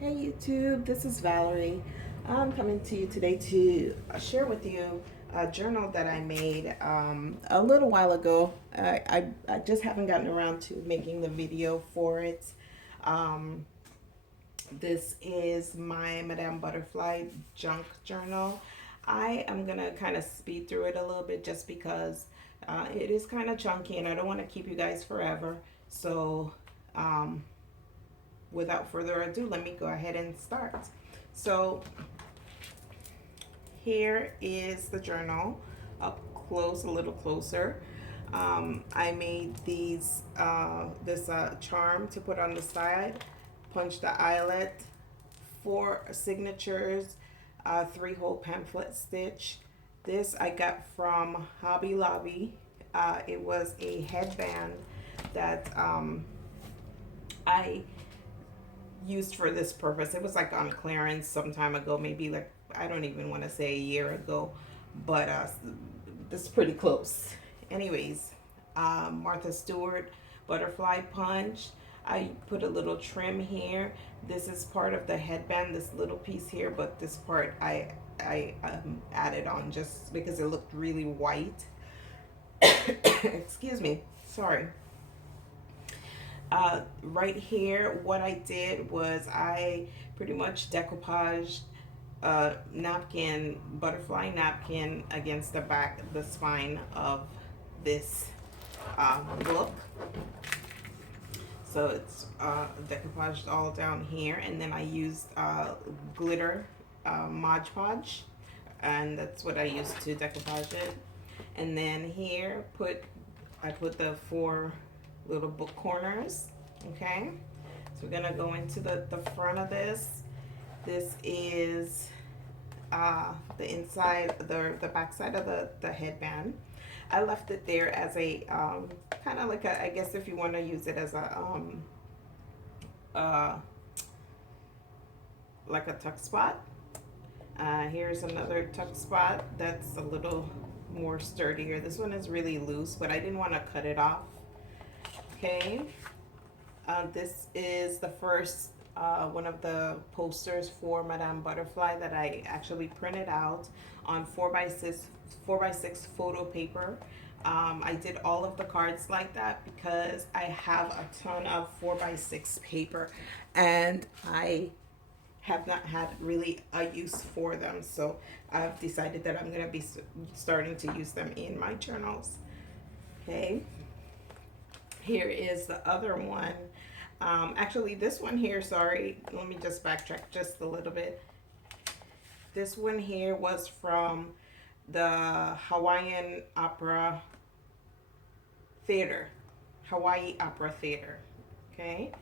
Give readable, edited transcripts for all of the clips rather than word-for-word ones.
Hey YouTube, this is Valerie. I'm coming to you today to share with you a journal that I made a little while ago. I just haven't gotten around to making the video for it. Um, this is my Madame Butterfly junk journal. I am going to kind of speed through it a little bit just because it is kind of chunky and I don't want to keep you guys forever. So, um, without further ado, let me go ahead and start. So here is the journal up close, a little closer. I made this charm to put on the side, punch the eyelet, 4 signatures, 3-hole pamphlet stitch. This I got from Hobby Lobby. It was a headband that I used for this purpose. It was like on clearance some time ago, maybe like I don't even want to say a year ago, but this is pretty close. Anyways, Martha Stewart butterfly punch. I put a little trim here. This is part of the headband, this little piece here, but this part I added on just because it looked really white. Excuse me, sorry. Right here, what I did was I pretty much decoupaged a napkin, butterfly napkin, against the back, the spine of this book. So it's decoupaged all down here, and then I used glitter Mod Podge, and that's what I used to decoupage it. And then here, I put the 4 little book corners. Okay, so we're gonna go into the front of this. This is the inside, the back side of the headband. I left it there as a kind of like a, I guess if you want to use it as a like a tuck spot. Here's another tuck spot that's a little more sturdier. This one is really loose, but I didn't want to cut it off. Okay, this is the first one of the posters for Madame Butterfly that I actually printed out on 4x6 photo paper. I did all of the cards like that because I have a ton of 4x6 paper and I have not had really a use for them. So I've decided that I'm going to be starting to use them in my journals. Okay. Here is the other one. Actually, this one here, sorry, let me just backtrack just a little bit. This one here was from the Hawaiian Opera Theater, Hawaii Opera Theater. Okay.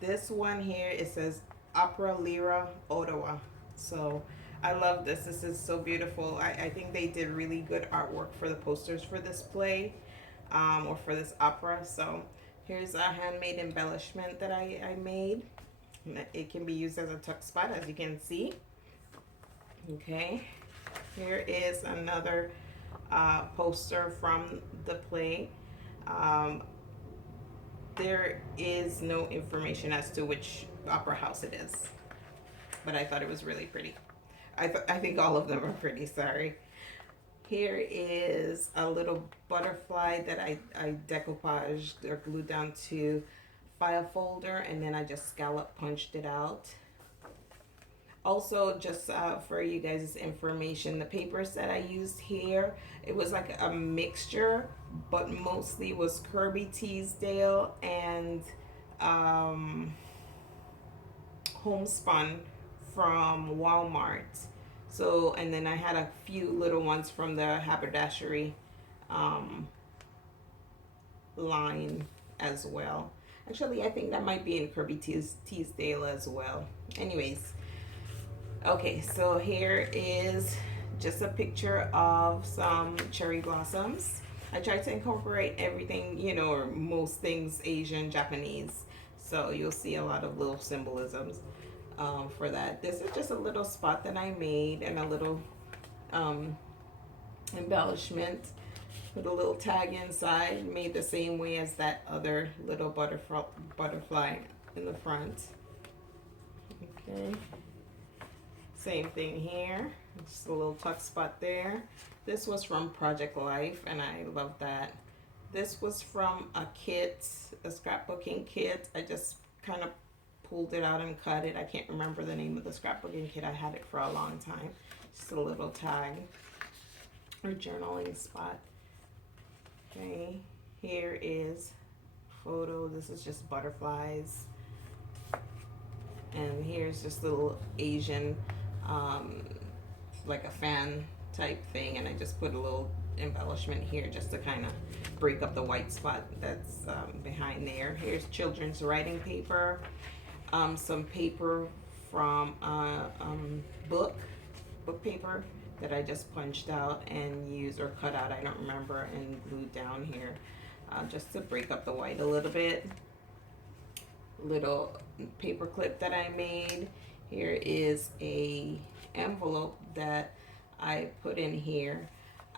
This one here, it says Opera Lyra Ottawa. So I love this. This is so beautiful. I think they did really good artwork for the posters for this play. Or for this opera. So here's a handmade embellishment that I made. It can be used as a tuck spot, as you can see. Okay, here is another poster from the play. There is no information as to which opera house it is, but I thought it was really pretty. I think all of them are pretty, sorry. Here is a little butterfly that I decoupaged or glued down to file folder, and then I just scallop punched it out. Also, just for you guys' information, the papers that I used here, it was like a mixture, but mostly was Kirby Teesdale and Homespun from Walmart. So, and then I had a few little ones from the haberdashery line as well. Actually, I think that might be in Kirby Teesdale as well. Anyways, okay, so here is just a picture of some cherry blossoms. I tried to incorporate everything, you know, or most things Asian, Japanese. So you'll see a lot of little symbolisms. For that. This is just a little spot that I made and a little embellishment. Put a little tag inside, made the same way as that other little butterfly in the front. Okay. Same thing here. Just a little tuck spot there. This was from Project Life, and I love that. This was from a kit, a scrapbooking kit. I just kind of pulled it out and cut it. I can't remember the name of the scrapbooking kit. I had it for a long time. Just a little tag or journaling spot. Okay, here is photo. This is just butterflies. And here's just little Asian, like a fan type thing. And I just put a little embellishment here just to kind of break up the white spot that's behind there. Here's children's writing paper. Some paper from book paper that I just punched out and used, or cut out, I don't remember, and glued down here just to break up the white a little bit. Little paper clip that I made. Here is a envelope that I put in here.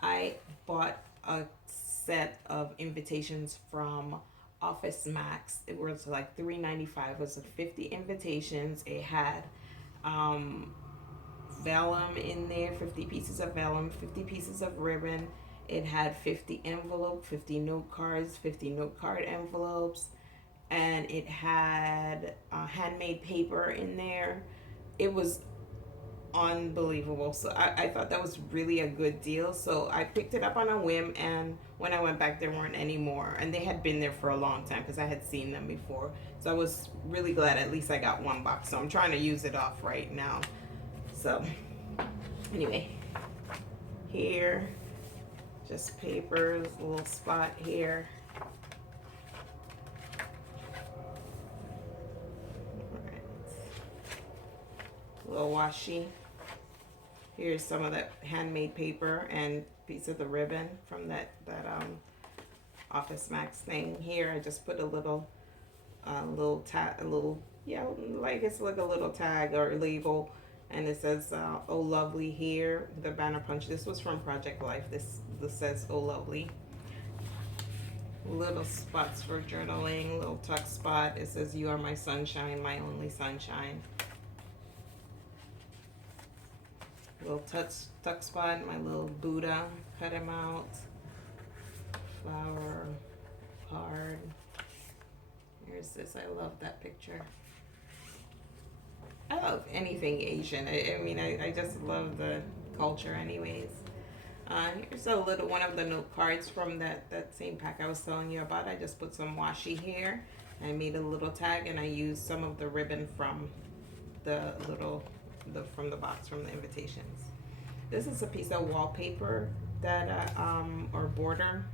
I bought a set of invitations from Office Max. It was like $3.95. It was 50 invitations. It had vellum in there, 50 pieces of vellum, 50 pieces of ribbon. It had 50 envelopes, 50 note cards, 50 note card envelopes, and it had handmade paper in there. It was unbelievable. So I thought that was really a good deal. So I picked it up on a whim, and when I went back there weren't any more, and they had been there for a long time because I had seen them before. So I was really glad at least I got one box. So I'm trying to use it off right now. So anyway, here, just papers, a little spot here. Little washi. Here's some of that handmade paper and piece of the ribbon from that Office Max thing. Here I just put a little yeah, like it's like a little tag or label, and it says "Oh Lovely" here. The banner punch. This was from Project Life. This says "Oh Lovely." Little spots for journaling. Little tuck spot. It says "You are my sunshine, my only sunshine." Little tuck spot, my little Buddha, cut him out. Flower, card. Here's this, I love that picture. I love anything Asian. I mean, I just love the culture anyways. Here's a little one of the note cards from that same pack I was telling you about. I just put some washi here. I made a little tag, and I used some of the ribbon from from the box from the invitations. This is a piece of wallpaper that or border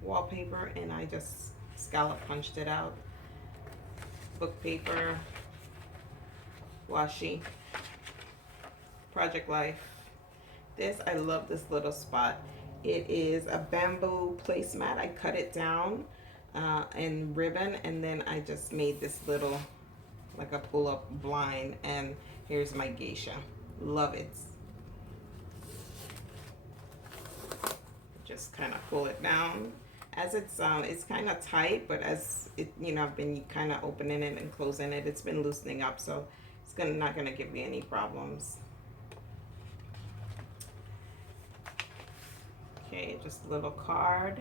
wallpaper, and I just scallop punched it out. Book paper, washi, Project Life. I love this little spot. It is a bamboo placemat. I cut it down in ribbon, and then I just made this little, like a pull-up blind, and here's my geisha. Love it. Just kind of pull it down. As it's kind of tight, but as it, I've been kind of opening it and closing it, it's been loosening up, so it's not gonna give me any problems. Okay, just a little card.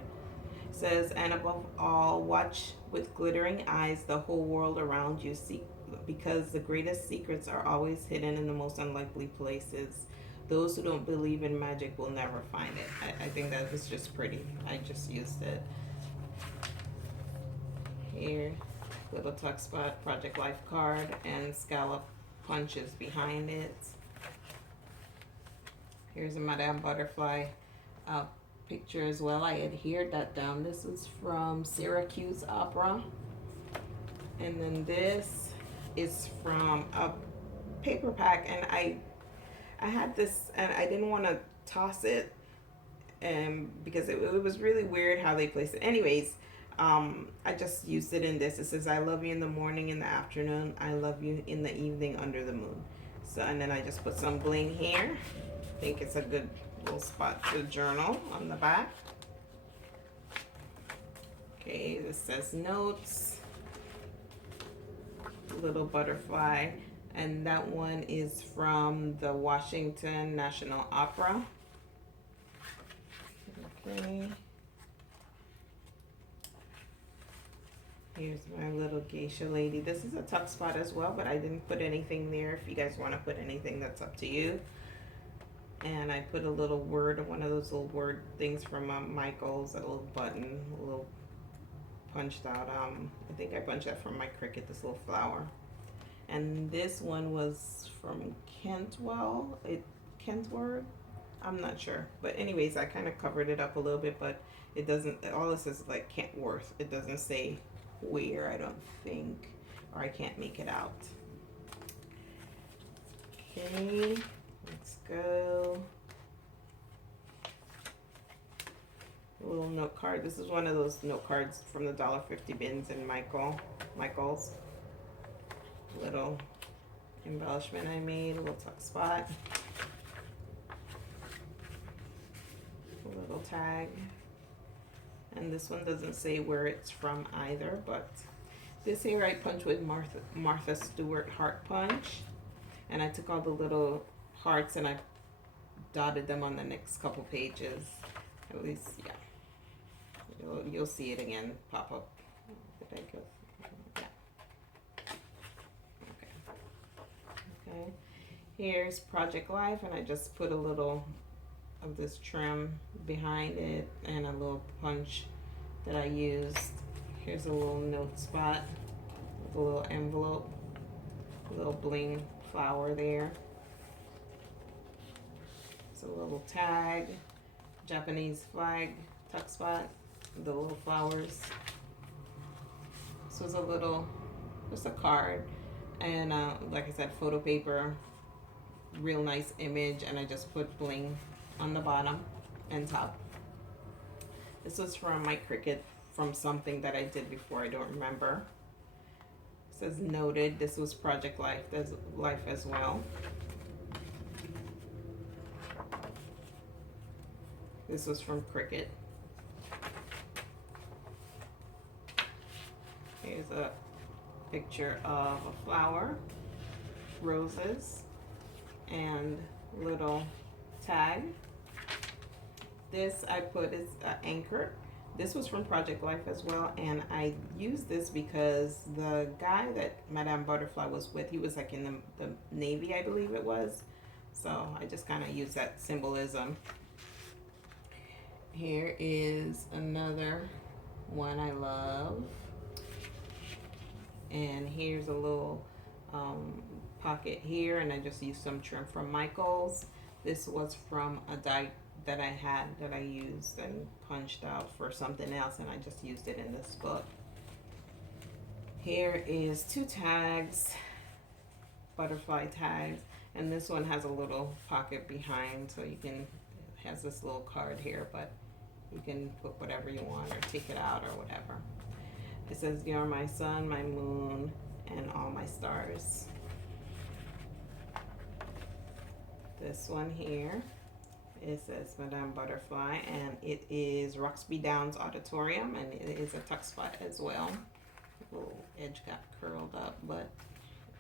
It says, "And above all, watch with glittering eyes the whole world around you. See, because the greatest secrets are always hidden in the most unlikely places. Those who don't believe in magic will never find it." I think that was just pretty. I just used it. Here, little tuck spot, Project Life card, and scallop punches behind it. Here's a Madame Butterfly picture as well. I adhered that down. This was from Syracuse Opera. And then this is from a paper pack, and I had this, and I didn't want to toss it, because it was really weird how they placed it. Anyways, I just used it in this. It says, "I love you in the morning, in the afternoon. I love you in the evening, under the moon." So, and then I just put some bling here. I think it's a good little spot to journal on the back. Okay, this says notes. Little butterfly. And that one is from the Washington National Opera. Okay. Here's my little geisha lady. This is a tuck spot as well, but I didn't put anything there. If you guys want to put anything, that's up to you. And I put a little word, one of those little word things from Michael's, a little button, a little punched out. I think I punched that from my Cricut, this little flower. And this one was from Kentward. I'm not sure. But anyways, I kind of covered it up a little bit, but it doesn't, all this is like Kentworth. It doesn't say where, I don't think, or I can't make it out. Okay, let's go. A little note card. This is one of those note cards from the $1.50 bins in Michael's. Little embellishment I made, a little tuck spot. A little tag. And this one doesn't say where it's from either, but this here I punched with Martha Stewart heart punch, and I took all the little hearts and I dotted them on the next couple pages. At least, yeah, you'll see it again pop up. Did I go? Yeah. Okay. Here's Project Life, and I just put a little of this trim behind it and a little punch that I used. Here's a little note spot with a little envelope, a little bling flower there. It's a little tag, Japanese flag tuck spot, the little flowers. This was a little, just a card, and like I said, photo paper, real nice image, and I just put bling on the bottom and top. This was from my Cricut, from something that I did before, I don't remember. It says noted. This was Project Life as well. This was from Cricut. Here's a picture of a flower, roses, and little tag. This I put is anchor. This was from Project Life as well, and I used this because the guy that Madame Butterfly was with, he was like in the Navy, I believe it was. So I just kind of used that symbolism. Here is another one I love. And here's a little pocket here, and I just used some trim from Michael's. This was from a die that I had that I used and punched out for something else, and I just used it in this book. Here is two tags, butterfly tags, and this one has a little pocket behind, so you can, it has this little card here, but you can put whatever you want or take it out or whatever. It says, "You're my sun, my moon, and all my stars." This one here, it says Madame Butterfly, and it is Roxby Downs Auditorium, and it is a tuck spot as well. The little edge got curled up, but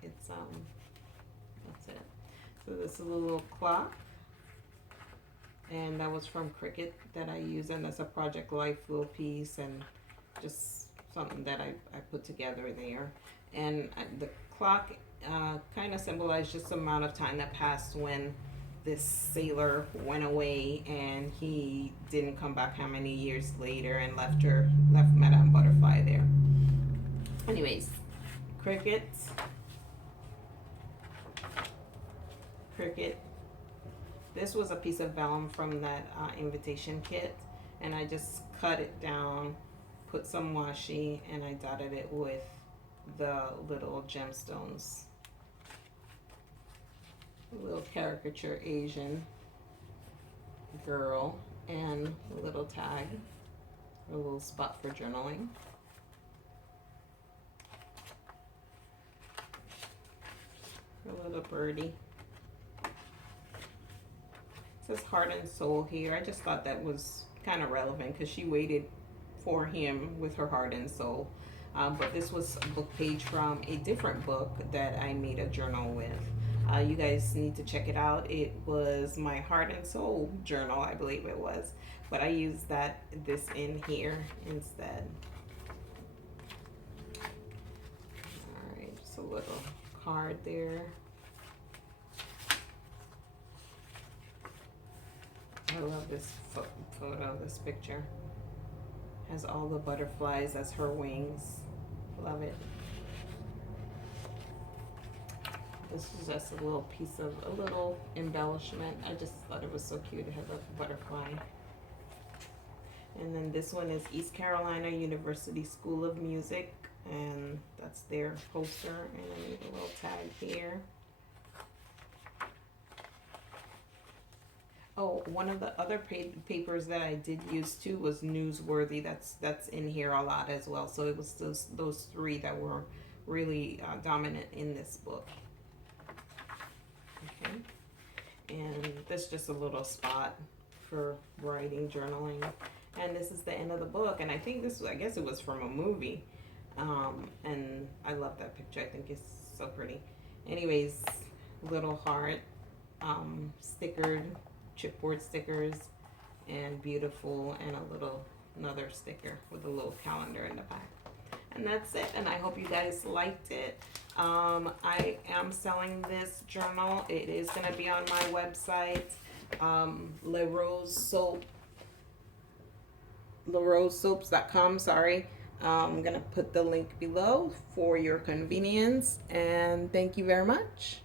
it's that's it. So this is a little clock, and that was from Cricut that I used, and that's a Project Life little piece, and just something that I put together there. And the clock kind of symbolized just the amount of time that passed when this sailor went away and he didn't come back how many years later, and left Madame Butterfly there. Anyways, Cricut. This was a piece of vellum from that invitation kit, and I just cut it down, put some washi, and I dotted it with the little gemstones. A little caricature Asian girl, and a little tag, a little spot for journaling. A little birdie. It says heart and soul here. I just thought that was kind of relevant because she waited for him with her heart and soul. But this was a book page from a different book that I made a journal with. You guys need to check it out. It was my heart and soul journal, I believe it was. But I used this in here instead. Alright, just a little card there. I love this photo, this picture. Has all the butterflies as her wings. Love it. This is just a little piece of, a little embellishment. I just thought it was so cute. It has a butterfly. And then this one is East Carolina University School of Music. And that's their poster. And I need a little tag here. Oh, one of the other papers that I did use too was Newsworthy. That's in here a lot as well. So it was those three that were really dominant in this book. Okay, and this is just a little spot for writing, journaling, and this is the end of the book. And I think I guess it was from a movie, and I love that picture. I think it's so pretty. Anyways, little heart, stickered. Chipboard stickers, and beautiful, and another sticker with a little calendar in the back. And that's it, and I hope you guys liked it. I am selling this journal. It is going to be on my website, LaRoseSoaps.com, sorry. I'm going to put the link below for your convenience, and thank you very much.